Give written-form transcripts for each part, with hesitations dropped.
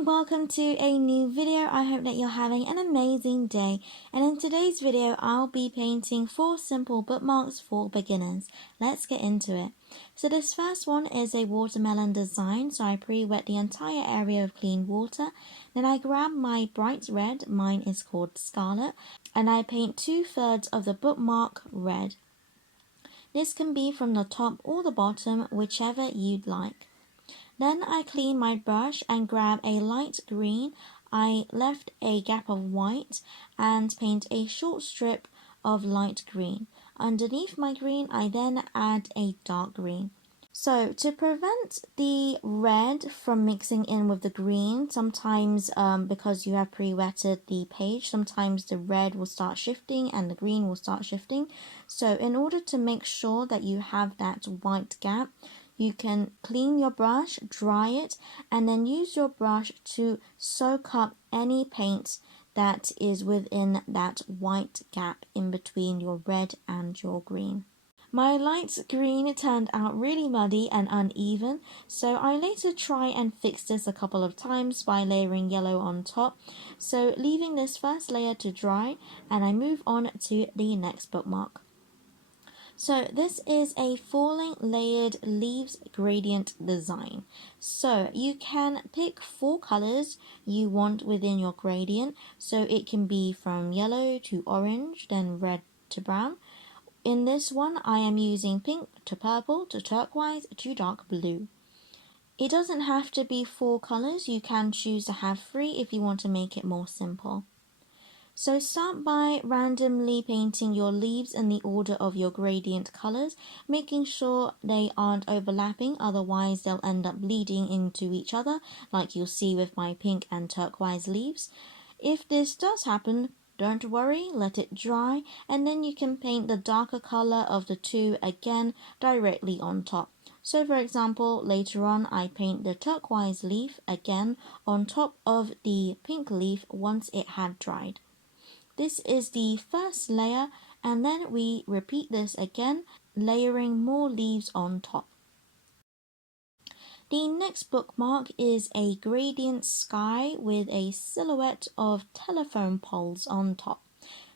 and welcome to a new video. I hope that you're having an amazing day, and in today's video I'll be painting 4 simple bookmarks for beginners. Let's get into it. So this first one is a watermelon design, so I pre-wet the entire area with clean water. Then I grab my bright red, mine is called Scarlet, and I paint 2/3 of the bookmark red. This can be from the top or the bottom, whichever you'd like. Then I clean my brush and grab a light green. I left a gap of white and paint a short strip of light green. Underneath my green, I then add a dark green. So to prevent the red from mixing in with the green, sometimes because you have pre-wetted the page, sometimes the red will start shifting and the green will start shifting. So in order to make sure that you have that white gap, you can clean your brush, dry it, and then use your brush to soak up any paint that is within that white gap in between your red and your green. My light green turned out really muddy and uneven, so I later try and fix this a couple of times by layering yellow on top. So leaving this first layer to dry, and I move on to the next bookmark. So this is a falling layered leaves gradient design. So you can pick 4 colors you want within your gradient. So it can be from yellow to orange, then red to brown. In this one, I am using pink to purple to turquoise to dark blue. It doesn't have to be 4 colors. You can choose to have 3 if you want to make it more simple. So start by randomly painting your leaves in the order of your gradient colors, making sure they aren't overlapping, otherwise they'll end up bleeding into each other, like you'll see with my pink and turquoise leaves. If this does happen, don't worry, let it dry, and then you can paint the darker color of the 2 again directly on top. So for example, later on I paint the turquoise leaf again on top of the pink leaf once it had dried. This is the first layer, and then we repeat this again, layering more leaves on top. The next bookmark is a gradient sky with a silhouette of telephone poles on top.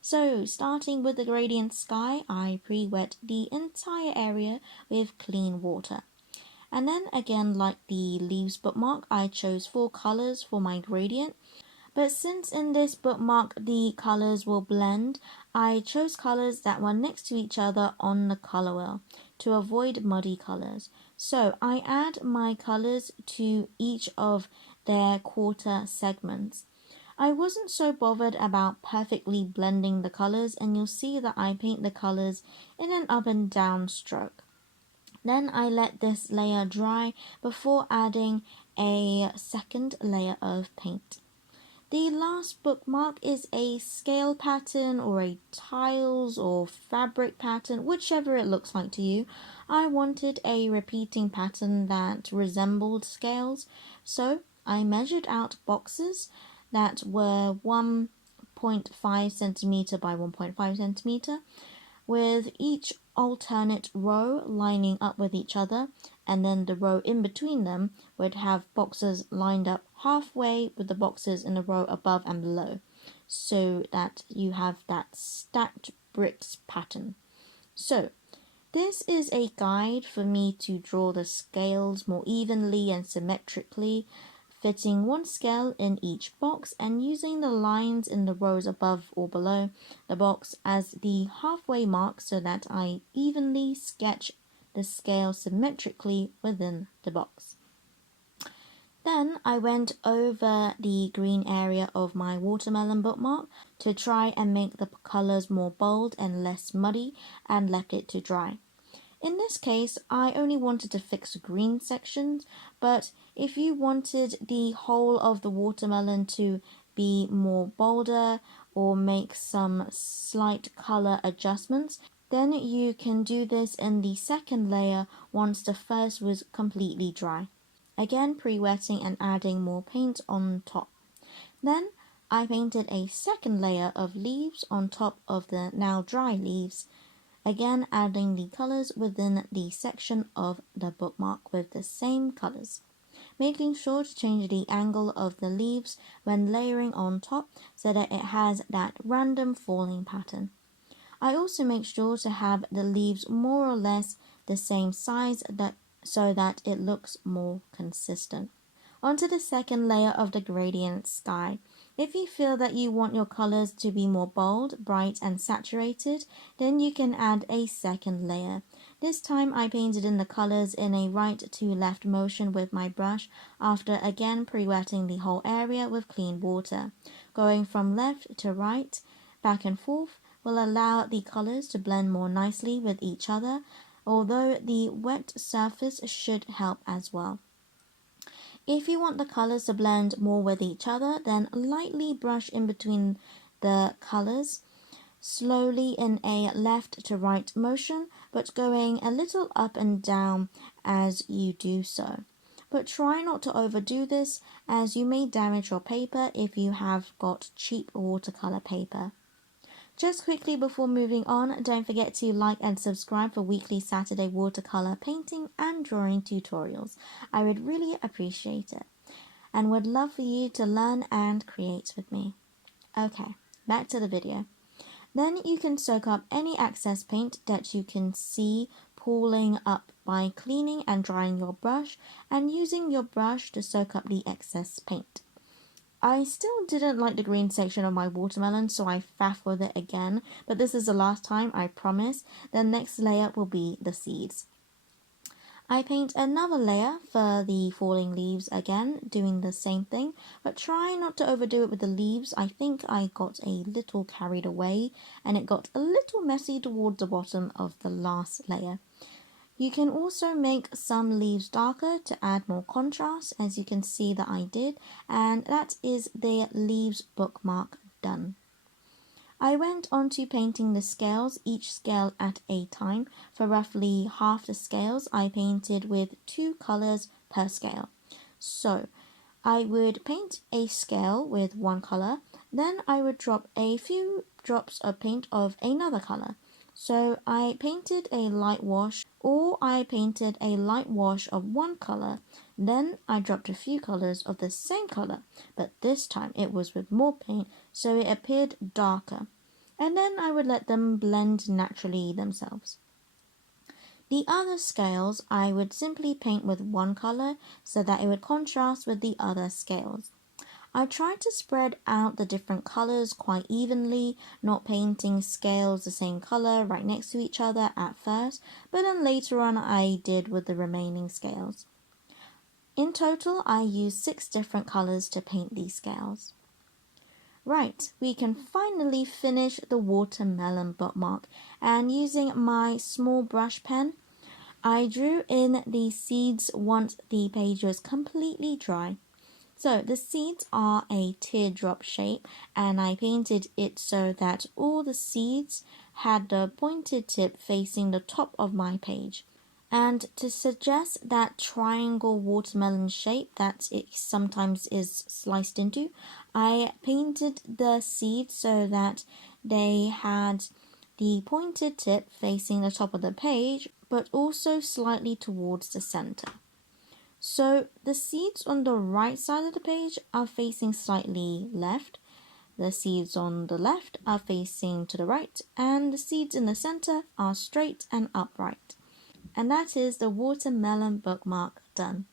So starting with the gradient sky, I pre-wet the entire area with clean water. And then again, like the leaves bookmark, I chose 4 colors for my gradient. But since in this bookmark the colors will blend, I chose colors that were next to each other on the color wheel to avoid muddy colors. So I add my colors to each of their quarter segments. I wasn't so bothered about perfectly blending the colors, and you'll see that I paint the colors in an up and down stroke. Then I let this layer dry before adding a second layer of paint. The last bookmark is a scale pattern or a tiles or fabric pattern, whichever it looks like to you. I wanted a repeating pattern that resembled scales, so I measured out boxes that were 1.5 centimeter by 1.5 centimeter, with each alternate row lining up with each other, and then the row in between them would have boxes lined up halfway with the boxes in the row above and below, so that you have that stacked bricks pattern. So this is a guide for me to draw the scales more evenly and symmetrically, fitting 1 scale in each box and using the lines in the rows above or below the box as the halfway mark so that I evenly sketch the scale symmetrically within the box. Then I went over the green area of my watermelon bookmark to try and make the colors more bold and less muddy, and left it to dry. In this case, I only wanted to fix the green sections, but if you wanted the whole of the watermelon to be more bolder or make some slight color adjustments, then you can do this in the second layer once the first was completely dry. Again, pre-wetting and adding more paint on top. Then I painted a second layer of leaves on top of the now dry leaves, again adding the colors within the section of the bookmark with the same colors. making sure to change the angle of the leaves when layering on top so that it has that random falling pattern. I also make sure to have the leaves more or less the same size so that it looks more consistent. Onto the second layer of the gradient sky. If you feel that you want your colors to be more bold, bright, and saturated, then you can add a second layer. This time I painted in the colors in a right to left motion with my brush after again pre-wetting the whole area with clean water. Going from left to right, back and forth, will allow the colors to blend more nicely with each other, although the wet surface should help as well. If you want the colors to blend more with each other, then lightly brush in between the colors, slowly in a left to right motion, but going a little up and down as you do so. But try not to overdo this, as you may damage your paper if you have got cheap watercolor paper. Just quickly before moving on, don't forget to like and subscribe for weekly Saturday watercolor painting and drawing tutorials. I would really appreciate it and would love for you to learn and create with me. Okay, back to the video. Then you can soak up any excess paint that you can see pooling up by cleaning and drying your brush and using your brush to soak up the excess paint. I still didn't like the green section of my watermelon, so I faffed with it again, but this is the last time, I promise. The next layer will be the seeds. I paint another layer for the falling leaves again, doing the same thing, but try not to overdo it with the leaves. I think I got a little carried away, and it got a little messy towards the bottom of the last layer. You can also make some leaves darker to add more contrast, as you can see that I did, and that is the leaves bookmark done. I went on to painting the scales, each scale at a time. For roughly half the scales, I painted with 2 colors per scale. So I would paint a scale with 1 color, then I would drop a few drops of paint of another color. So I painted a light wash, or I painted a light wash of 1 color, then I dropped a few colors of the same color, but this time it was with more paint, so it appeared darker, and then I would let them blend naturally themselves. The other scales I would simply paint with 1 color so that it would contrast with the other scales. I tried to spread out the different colors quite evenly, not painting scales the same color right next to each other at first, but then later on I did with the remaining scales. In total, I used 6 different colors to paint these scales. Right, we can finally finish the watermelon bookmark, and using my small brush pen, I drew in the seeds once the page was completely dry. So the seeds are a teardrop shape, and I painted it so that all the seeds had the pointed tip facing the top of my page. And to suggest that triangle watermelon shape that it sometimes is sliced into, I painted the seeds so that they had the pointed tip facing the top of the page, but also slightly towards the center. So the seeds on the right side of the page are facing slightly left, the seeds on the left are facing to the right, and the seeds in the center are straight and upright. And that is the watermelon bookmark done.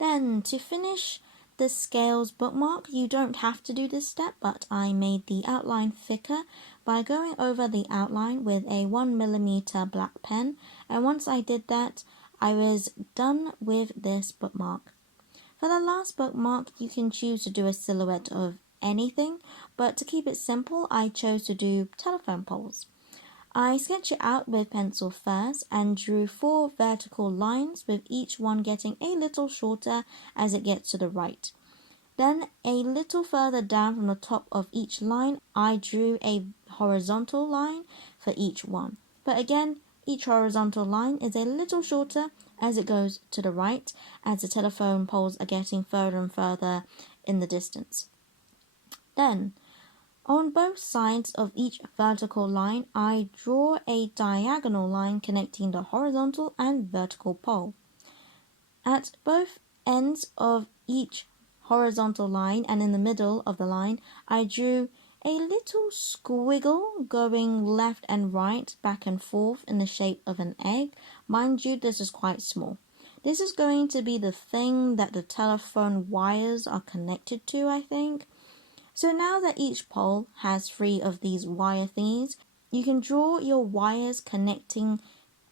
Then to finish the scales bookmark, you don't have to do this step, but I made the outline thicker by going over the outline with a 1mm black pen, and once I did that, I was done with this bookmark. For the last bookmark, you can choose to do a silhouette of anything, but to keep it simple, I chose to do telephone poles. I sketched it out with pencil first and drew 4 vertical lines, with each one getting a little shorter as it gets to the right. Then a little further down from the top of each line, I drew a horizontal line for each one. But again, each horizontal line is a little shorter as it goes to the right, as the telephone poles are getting further and further in the distance. Then, on both sides of each vertical line, I draw a diagonal line connecting the horizontal and vertical pole. At both ends of each horizontal line, and in the middle of the line I drew a little squiggle going left and right, back and forth in the shape of an egg. Mind you, this is quite small. This is going to be the thing that the telephone wires are connected to, I think. So now that each pole has 3 of these wire thingies, you can draw your wires connecting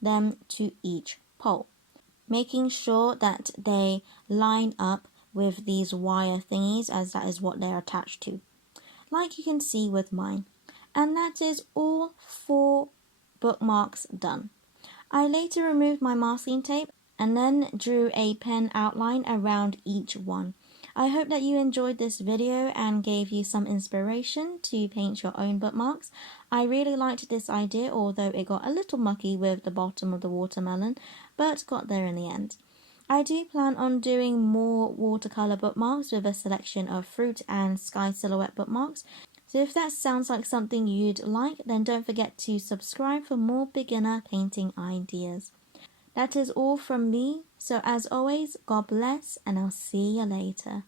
them to each pole, making sure that they line up with these wire thingies, as that is what they're attached to, like you can see with mine. And that is all 4 bookmarks done. I later removed my masking tape and then drew a pen outline around each one. I hope that you enjoyed this video and gave you some inspiration to paint your own bookmarks. I really liked this idea, although it got a little mucky with the bottom of the watermelon, but got there in the end. I do plan on doing more watercolor bookmarks with a selection of fruit and sky silhouette bookmarks. So if that sounds like something you'd like, then don't forget to subscribe for more beginner painting ideas. That is all from me, so as always, God bless, and I'll see you later.